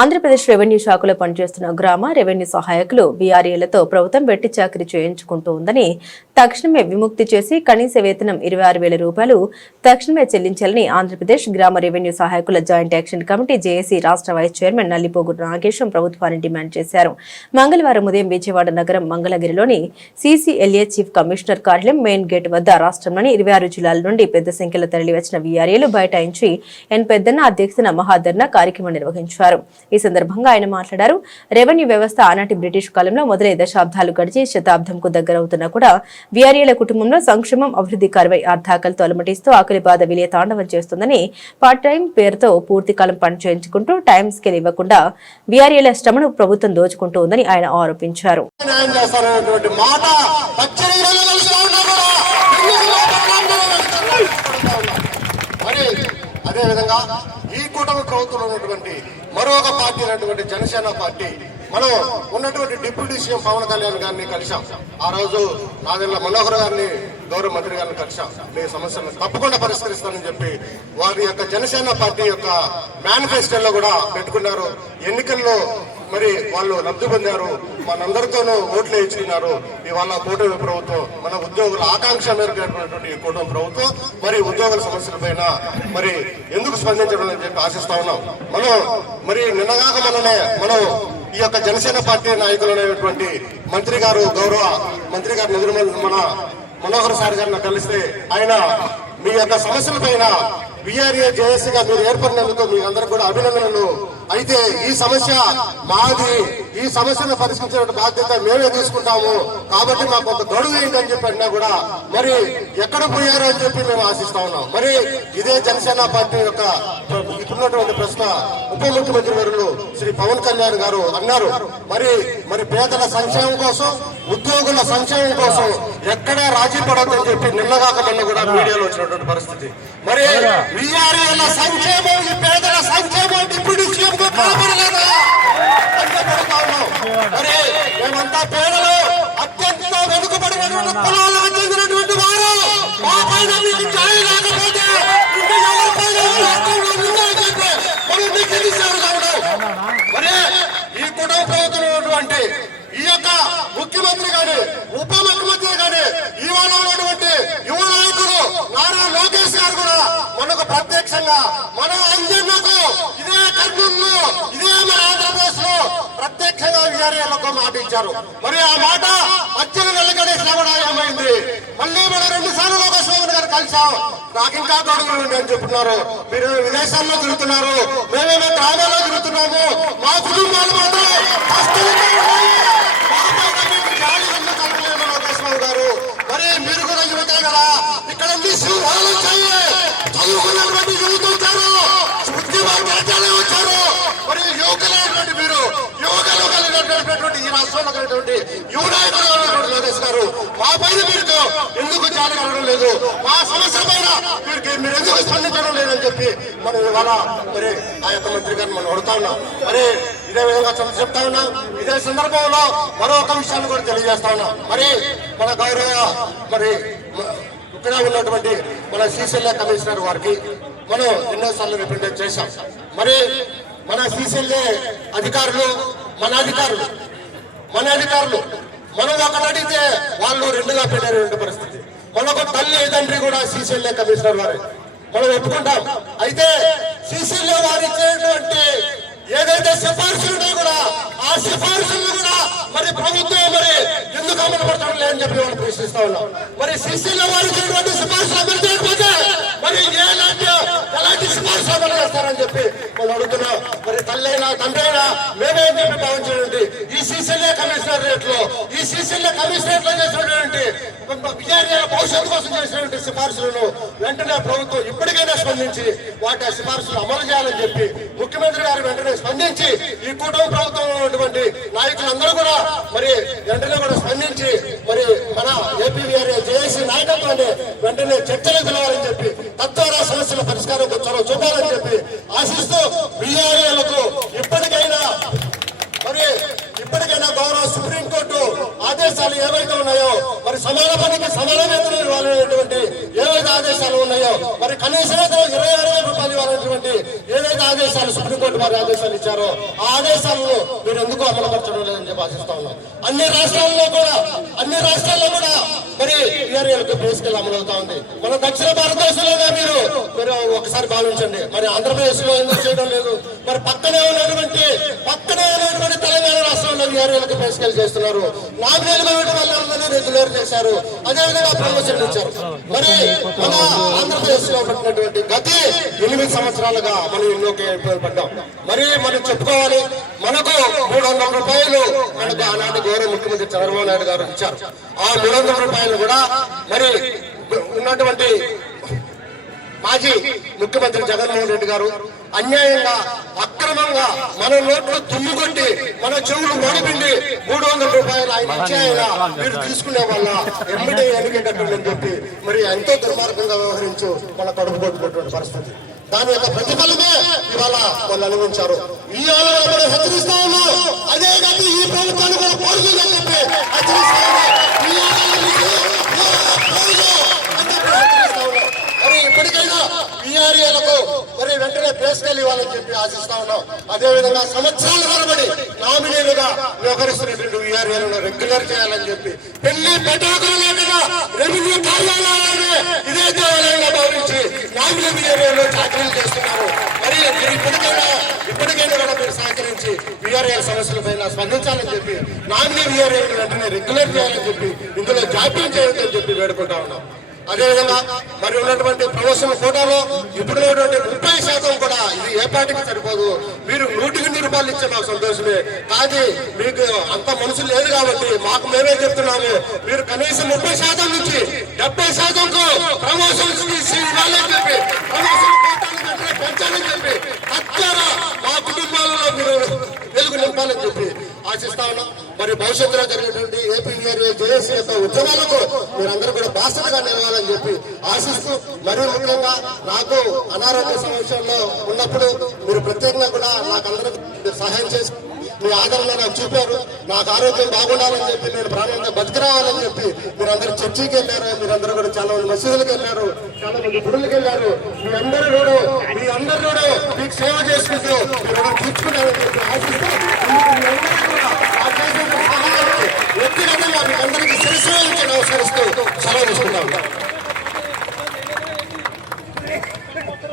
Andhra Pradesh revenue శాఖలో పనిచేస్తున్న గ్రామ రెవెన్యూ సహాయకులు వీఆర్ఏలతో ప్రభుత్వం వెట్టి చాకరీ చేయించుకుంటూ ఉందని తక్షణమే విముక్తి చేసి కనీస వేతనం 26,000 రూపాయలు తక్షణమే చెల్లించాలని ఆంధ్రప్రదేశ్ గ్రామ రెవెన్యూ సహాయకుల జాయింట్ యాక్షన్ కమిటీ జేఏసీ రాష్ట్ర వైస్ చైర్మన్ నల్లిపోగు నాగేశం ప్రభుత్వాన్ని డిమాండ్ చేశారు. మంగళవారం ఉదయం విజయవాడ నగరం మంగళగిరిలోని సీసీఎల్ఏ చీఫ్ కమిషనర్ కార్యాలయం మెయిన్ గేట్ వద్ద రాష్ట్రంలోని 26 జిల్లాల నుండి పెద్ద సంఖ్యలో తరలివచ్చిన వీఆర్ఏలు బైఠాయించి ఎన్ పెద్దన్న అధ్యక్షతన మహాధర్నా కార్యక్రమం నిర్వహించారు. ఈ సందర్భంగా ఆయన మాట్లాడారు. రెవెన్యూ వ్యవస్థ ఆనాటి బ్రిటిష్ కాలంలో మొదలై దశాబ్దాలు గడిచి శతాబ్దంకు దగ్గరవుతున్నా కూడా వీఆర్ఏల కుటుంబంలో సంక్షేమం అభివృద్ధి కరువై అర్థాకలతో అలమటిస్తూ ఆకలి బాధ విలే తాండవం చేస్తుందని పార్ట్ టైం పేరుతో పూర్తి కాలం పని చేయించుకుంటూ టైం స్కేల్ ఇవ్వకుండా వీఆర్ఏల శ్రమను ప్రభుత్వం దోచుకుంటూ ఉందని ఆయన ఆరోపించారు. అదేవిధంగా ఈ కూటమి ప్రభుత్వంలో ఉన్నటువంటి మరొక పార్టీ అయినటువంటి జనసేన పార్టీ మనం ఉన్నటువంటి డిప్యూటీ సీఎం పవన్ కళ్యాణ్ గారిని కలిశాం. ఆ రోజు నాదెళ్ల మనోహర్ గారిని గౌరవ మంత్రి గారిని కలిశాం. మీ సమస్యలను తప్పకుండా పరిష్కరిస్తానని చెప్పి వారి యొక్క జనసేన పార్టీ యొక్క మేనిఫెస్టోలో కూడా పెట్టుకున్నారు. ఎన్నికల్లో మరి వాళ్ళు లబ్ధి పొందారు, మనందరితోనూ ఓట్లు వేయించుకున్నారు. ఇవాళ కూటమి ప్రభుత్వం మన ఉద్యోగుల ఆకాంక్ష మేరకు ఏర్పడినటువంటి కూటమి ప్రభుత్వం మరి ఉద్యోగుల సమస్యల పైన మరి ఎందుకు స్పందించడం అని చెప్పి ఆశిస్తా ఉన్నాం. మనం మరి నిన్నగాక మనం ఈ యొక్క జనసేన పార్టీ నాయకులైనటువంటి మంత్రి గారు గౌరవ మంత్రి గారు మన మనోహర్ సార్ గారిని కలిస్తే ఆయన మీ యొక్క సమస్యల పైన వీఆర్ఏ జేఏసీగా మీరు ఏర్పడినందుకు మీ అందరూ కూడా అభినందనలు. అయితే ఈ సమస్య మాది, ఈ సమస్యను పరిష్కరించే బాధ్యత మేమే తీసుకుంటాము, కాబట్టి మాకు ఒక గడువు ఏంటని చెప్పి అన్నా కూడా మరి ఎక్కడ పోయారు అని చెప్పి మేము ఆశిస్తా ఉన్నాం. మరి ఇదే జనసేన పార్టీ యొక్క ఇప్పుడున్నటువంటి ప్రశ్న ఉప ముఖ్యమంత్రి వర్యులు శ్రీ పవన్ కళ్యాణ్ గారు అన్నారు. మరి పేదల సంక్షేమం కోసం, ఉద్యోగుల సంక్షేమం కోసం ఎక్కడా రాజీ పడద్దని చెప్పి నిన్నగాక మొన్న కూడా మీడియాలో వచ్చినటువంటి పరిస్థితి. మరి వీఆర్ఏల సంక్షేమం, ఈ పేదల సంక్షేమం డిప్యూటీ సీఎం కు కాపాడలేదా అంటే పడుతా ఉన్నాం. మరి మేమంతా పేదలు, అత్యంత వెనుకబడినటువంటి కులాలకు చెందినటువంటి వారు, మా పైన మీకు ఛాయ లేకపోతే ఇంకా ఎవరిపైన మనం నిఖేధించారు కావడం. మరి ఈ కుటుంబ ప్రభుత్వం ఉన్నటువంటి ఈ యొక్క ముఖ్యమంత్రి గాని, ఉప ముఖ్యమంత్రి గాని, ఇవాళ ఉన్నటువంటి యువ నాయకులు నారా లోకేష్ గారు కూడా మనకు ప్రత్యక్షంగా మన అంజన్నకు ఇదే కర్నూలులో, ఇదే మన ఆంధ్రప్రదేశ్ లో ప్రత్యక్షంగా వీఆర్ఏలకు మాట ఇచ్చారు. మరి ఆ మాట అచ్చలు వెల్లగడేసినా కూడా ఏమైంది? మళ్ళీ మనం 2 సార్లు లోకేష్ గారు కలిసాం. నాకు ఇంకా గడువులు ఉండి అని చెప్తున్నారు. మీరు విదేశాల్లో తిరుగుతున్నారు, మేమేమో గ్రామాల్లో తిరుగుతున్నాము. మా కుటుంబాలు మాత్రం గారు. మరి మీరు కూడా యువతే కదా, ఇక్కడ చదువుకున్నటువంటి యువత వచ్చారు, వచ్చారు. మరి యువకులైనటువంటి మీరు, యువకులు కలిగినటువంటి ఈ రాష్ట్రంలో కలిగినటువంటి యువ నాయకులు లోకేష్ గారు, మా పైన మీరు ఎందుకు జాలి కలగడం లేదు, మా సమస్య పైన మీరు ఎందుకు స్పందించడం లేదని చెప్పి మనం ఇవాళ మరి ఆ యొక్క మంత్రి గారిని మనం అడుగుతా ఉన్నాం. మరి ఇదే విధంగా చెప్తా ఉన్నాం. ఇదే సందర్భంలో మరో ఒక విషయాన్ని కూడా తెలియజేస్తా ఉన్నాం. మరి మన గౌరవ మరి ఇక్కడ ఉన్నటువంటి మన సీసీఎల్ఏ కమిషనర్ వారికి మనం ఎన్నోసార్లు రిప్రజెంట్ చేశాం. మరి మన సీసీఎల్ఏ అధికారులు మన అధికారులు మనం ఒకటి అడిగితే వాళ్ళు 2గా పెట్టారు పరిస్థితి. మనకు తల్లి తండ్రి కూడా సీసీఎల్ఏ కమిషనర్ వారు మనం ఒప్పుకుంటాం. అయితే సీసీఎల్ఏ వారు ఇచ్చేటువంటి ఏదైతే సిఫార్సులు ఉన్నాయో కూడా ఆ సిఫార్సులు కూడా మరి ప్రభుత్వం మరి ఎందుకు అమలు పడతాం లేదని చెప్పి వాళ్ళు ప్రశ్నిస్తా ఉన్నాం. మరి సీసీఎల్ఏ వారు ఇచ్చినటువంటి సిఫార్సులు అమలు చేయకపోతే మరి ఎలాంటి సిఫార్సులు అమలు చేస్తారని చెప్పి మనం అడుగుతున్నాం. మరి తల్లైనా తండ్రైనా మేమే భావించినటువంటి ఈ సీసీఎల్ఏ కమిషనరేట్ లో, ఈ సీసీఎల్ఏ కమిషనరేట్ లో చేసినటువంటి విద్యార్థుల భవిష్యత్తు కోసం చేసినటువంటి సిఫార్సులను వెంటనే ప్రభుత్వం ఇప్పటికైనా స్పందించి వాటి సిఫార్సులు అమలు చేయాలని చెప్పి ముఖ్యమంత్రి గారు వెంటనే స్పందించి ఈ కూటమి ప్రభుత్వంలో ఉన్నటువంటి నాయకులందరూ కూడా మరి వెంటనే కూడా స్పందించి మరి మన ఏపీ వీఆర్ఏ జేఏసీ నాయకత్వాన్ని వెంటనే చర్చలు పిలవాలని చెప్పి తద్వారా సమస్యల పరిష్కారం వచ్చారో చూడాలని చెప్పి ఆశిస్తూ వీఆర్ఏలకు ఇప్పటికైనా గౌరవ సుప్రీంకోర్టు ఆదేశాలు ఏవైతే ఉన్నాయో మరి సమాన పనికి సమాన వేతనం ఇవ్వాలనేటువంటి ఏవైతే ఆదేశాలు ఉన్నాయో మరి కనీస వేతనం 26,000 రూపాయలు ఇవ్వాలనేటువంటి ఏదైతే ఆదేశాలు సుప్రీంకోర్టు వారి ఆదేశాలు ఇచ్చారో ఆ ఆదేశాలను మీరు ఎందుకు అమలుపరచడం లేదని చెప్పి ఆశిస్తా ఉన్నాం. అన్ని రాష్ట్రాల్లో కూడా మరి వీఆర్ఏలకు పే స్కేల్ అమలవుతా ఉంది. మన దక్షిణ భారతదేశంలోనే మీరు ఒకసారి భావించండి, మరి ఆంధ్రప్రదేశ్ లో ఎందుకు చేయడం లేదు? మరి పక్కనే ఉన్నటువంటి తెలంగాణ రాష్ట్రంలో వీఆర్ఏలకు పే స్కేల్ చేస్తున్నారు. నామినేట్ వేయడం వల్ల ఉందని రెగ్యులర్ చేశారు, అదేవిధంగా ప్రమోషన్ ఇచ్చారు. మరి మన ఆంధ్రప్రదేశ్ లో పట్టినటువంటి గతి 8 సంవత్సరాలుగా మనం ఎన్నో పడ్డాం. మరి మనం చెప్పుకోవాలి, మనకు 300 రూపాయలు మనకు ఆనాటి గౌరవ ముఖ్యమంత్రి చంద్రబాబు నాయుడు గారు ఇచ్చారు. ఆ 300 రూపాయలు కూడా మరి ఉన్నటువంటి మాజీ ముఖ్యమంత్రి జగన్మోహన్ రెడ్డి గారు అన్యాయంగా అక్రమంగా మన నోట్లు తుమ్ముకొట్టి మన చెవులు మడిపిండి 300 రూపాయలు ఆయన ఇచ్చాయగా మీరు తీసుకునే వల్ల ఎమ్మిడే ఎన్నికట్టని చెప్పి మరి ఎంతో దుర్మార్గంగా వ్యవహరించు మన కడుపు కొట్టుకున్నటువంటి పరిస్థితి. దాని యొక్క ప్రతిఫలమే ఇవాళ వాళ్ళు అనుభవించారు. ఈ మనం హెచ్చరిస్తా ఉన్నాం. అదే కాదు ఈ ప్రభుత్వాన్ని కూడా పోరుతుందని చెప్పి హెచ్చరిస్తా మరి ఇప్పటికైనా వీఆర్ఏలకు మరి వెంటనే ప్రేస్కేల్ ఇవ్వాలని చెప్పి ఆశిస్తా ఉన్నాం. అదేవిధంగా సంవత్సరాల తరబడి నామినీలుగా వ్యవహరిస్తున్నటువంటి వీఆర్ఏలను రెగ్యులర్ చేయాలని చెప్పి పెళ్లి పెట్టకుండా రెవెన్యూ కార్యాలయాన్ని ఇదే దేవాలయంగా భావించి నామినీ వీఆర్ఏలు చాకరీలు చేస్తున్నారు. మరి ఇప్పటికైనా కూడా మీరు సహకరించి వీఆర్ఏ సమస్యలపైన స్పందించాలని చెప్పి నామినీ వీఆర్ఏలను వెంటనే రెగ్యులర్ చేయాలని చెప్పి ఇందులో జాప్యం చేయొద్దని చెప్పి వేడుకుంటా ఉన్నాం. అదేవిధంగా మరి ఉన్నటువంటి ప్రమోషన్ కోటాలో ఇప్పుడు 30% కూడా ఇది ఏ పార్టీకి సరిపోదు. మీరు 100కి రూపాయలు ఇచ్చే మాకు సంతోషమే, కానీ మీకు అంత మనసు లేదు కాబట్టి మాకు మేమే చెప్తున్నాము, మీరు కనీసం 30% నుంచి 70%కు ప్రమోషన్స్ ఇవ్వాలని చెప్పి ప్రమోషన్ కోటాలు పెంచాలని చెప్పి తద్వారా మా కుటుంబాలలో మీరు వెలుగు నింపాలని చెప్పి ఆశిస్తా ఉన్నాం. మరి భవిష్యత్తులో జరిగేటువంటి ఏపీ వీఆర్ఏ జేఏసీ యొక్క ఉద్యమాలకు మీరందరూ కూడా బాధ్యతగా నిలవాలని చెప్పి ఆశిస్తూ, మరీ ముఖ్యంగా నాకు అనారోగ్య సమస్యల్లో ఉన్నప్పుడు మీరు ప్రత్యేకంగా కూడా నాకు అందరూ సహాయం చేసి మీ ఆదరణ నాకు చూపారు. నాకు ఆరోగ్యం బాగుండాలని చెప్పి నేను ప్రాణంగా బతికిరావాలని చెప్పి మీరందరూ చర్చికి వెళ్ళారు, మీరందరూ కూడా చాలా మంది మసీదులకు వెళ్ళారు, చాలా మంది గుడులకు వెళ్ళారు. మీ అందరూ కూడా మీకు సేవ చేసుకుంటూ మీరు తీర్చుకుంటారని చెప్పి ఆశిస్తూ